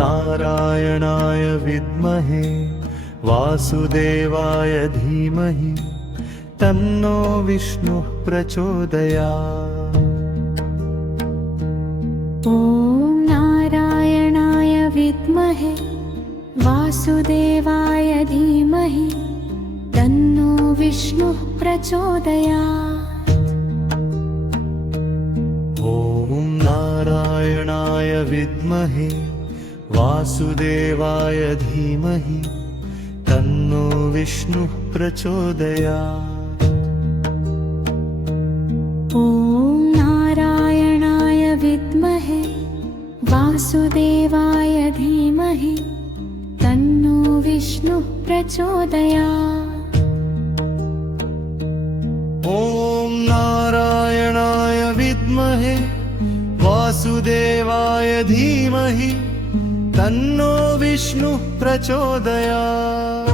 नारायणाय विद्महे वासुदेवाय धीमहि तन्नो विष्णुः प्रचोदयात्। ॐ नारायणाय विद्महे वासुदेवाय धीमहि तन्नो विष्णुः प्रचोदयात्। ॐ नारायणाय विद्महे वासुदेवाय धीमहि तन्नो विष्णुः प्रचोदयात्। ॐ नारायणाय विद्महे वासुदेवाय धीमहि तन्नो विष्णुः प्रचोदयात्। ॐ नारायणाय विद्महे वासुदेवाय धीमहि तन्नो विष्णुः प्रचोदयात्।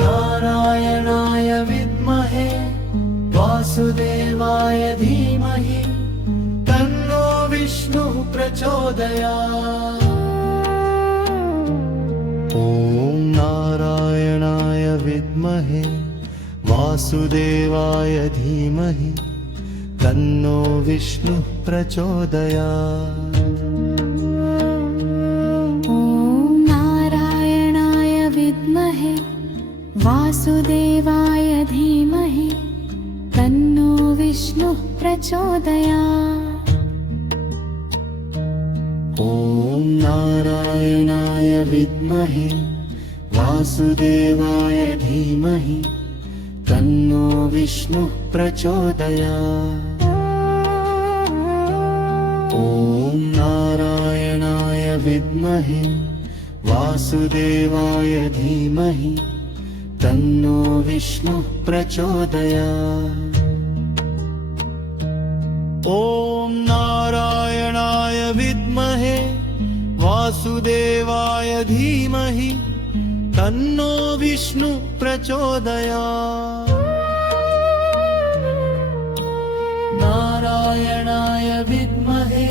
नारायणाय विद्महे वासुदेवाय धीमहि तन्नो विष्णुः प्रचोदयात्। ॐ नारायणाय विद्महे वासुदेवाय धीमहि तन्नो विष्णुः प्रचोदयात्। ॐ नारायणाय विद्महे वासुदेवाय धीमहि तन्नो विष्णुः प्रचोदयात्। ॐ नारायणाय विद्महे वासुदेवाय धीमहि तन्नो विष्णुः प्रचोदयात्। ॐ नारायणाय विद्महे वासुदेवाय धीमहि तन्नो विष्णुः प्रचोदयात्। ॐ नारायणाय विद्महे वासुदेवाय धीमहि तन्नो विष्णुः प्रचोदयात्। नारायणाय विद्महे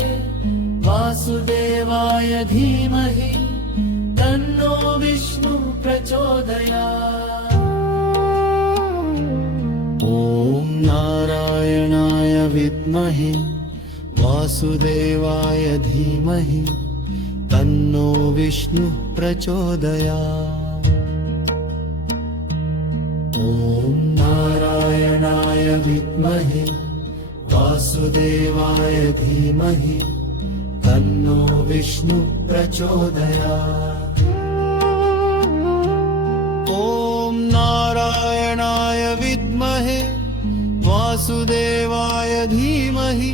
वासुदेवाय धीमहि तन्नो विष्णुः प्रचोदयात्। ॐ नारायणाय विद्महे वासुदेवाय धीमहि तन्नो विष्णुः प्रचोदयात्। ॐ नारायणाय विद्महे वासुदेवाय धीमहि तन्नो विष्णुः प्रचोदयात्। ॐ नारायणाय विद्महे वासुदेवाय धीमहि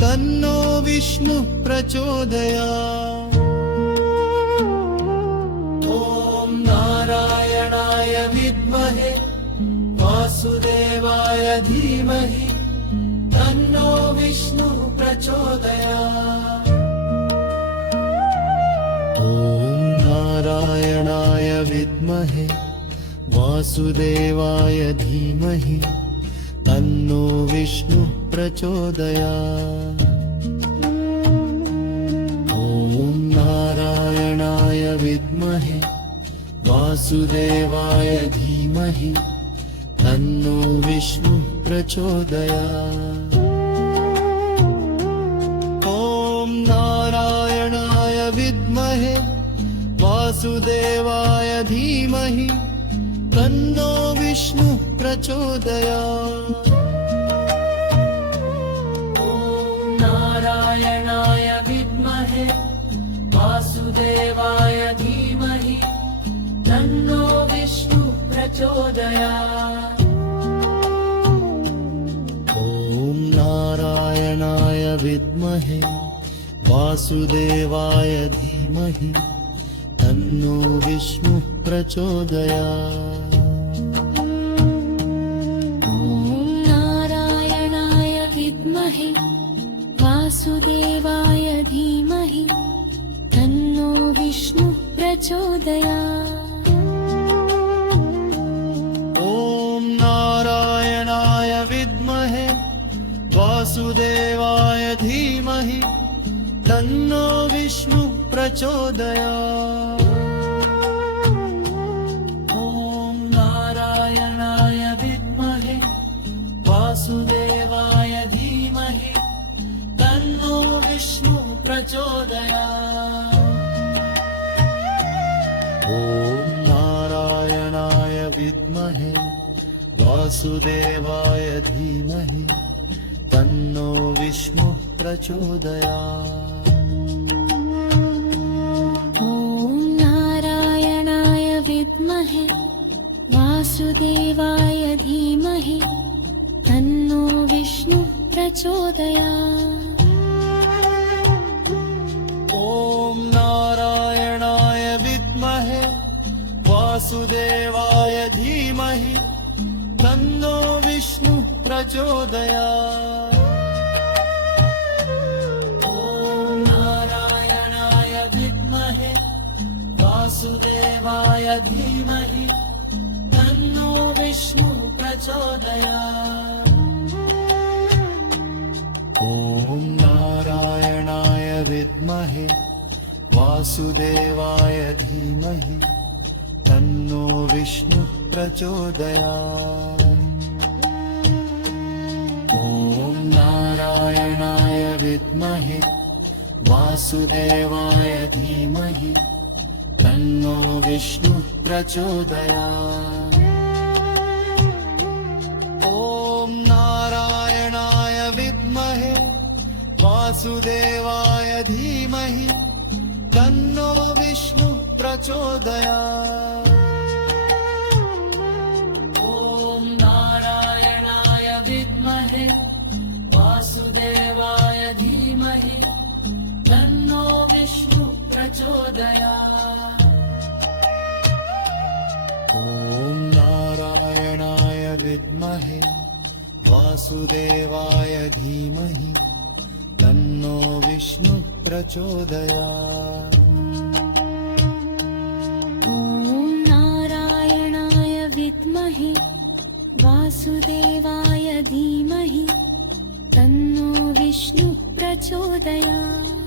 तन्नो विष्णुः प्रचोदयात्। ॐ नारायणाय विद्महे वासुदेवाय धीमहि तन्नो विष्णुः प्रचोदयात्। ॐ नारायणाय विद्महे वासुदेवाय धीमहि तन्नो विष्णुः प्रचोदयात्। ॐ नारायणाय विद्महे वासुदेवाय धीमहि तन्नो विष्णुः प्रचोदयात्। ॐ नारायणाय विद्महे वासुदेवाय धीमहि तन्नो विष्णुः प्रचोदयात्। ॐ नारायणाय विद्महे वासुदेवाय धीमहि तन्नो विष्णुः प्रचोदयात्। ॐ नारायणाय विद्महे वासुदेवाय धीमहि तन्नो विष्णुः प्रचोदयात्। ॐ नारायणाय विद्महे वासुदेवाय धीमहि तन्नो विष्णुः प्रचोदयात्। ॐ नारायणाय विद्महे वासुदेवाय धीमहि तन्नो विष्णु प्रचोदयात्। ॐ नारायणाय विद्महे वासुदेवाय धीमहि तन्नो विष्णु प्रचोदयात्। ॐ नारायणाय विद्महे वासुदेवाय धीमहि तन्नो विष्णु प्रचोदयात्। ॐ नारायणाय विद्महे वासुदेवाय धीमहि तन्नो विष्णु प्रचोदयात्। ॐ नारायणाय विद्महे वासुदेवाय धीमहि तन्नो विष्णु प्रचोदयात्। ॐ नारायणाय विद्महे वासुदेवाय धीमहि तन्नो विष्णु प्रचोदयात्। ॐ नारायणाय विद्महे वासुदेवाय धीमहि तन्नो विष्णु प्रचोदयात्। ॐ नारायणाय विद्महे वासुदेवाय धीमहि तन्नो विष्णु प्रचोदयात्। ॐ नारायणाय विद्महे वासुदेवाय धीमहि तन्नो विष्णु प्रचोदयात्। ॐ नारायणाय विद्महे वासुदेवाय धीमहि तन्नो विष्णु प्रचोदयात्। ॐ नारायणाय विद्महे वासुदेवाय धीमहि तन्नो विष्णु प्रचोदयात्। ॐ नारायणाय विद्महे वासुदेवाय धीमहि तन्नो विष्णु प्रचोदयात्।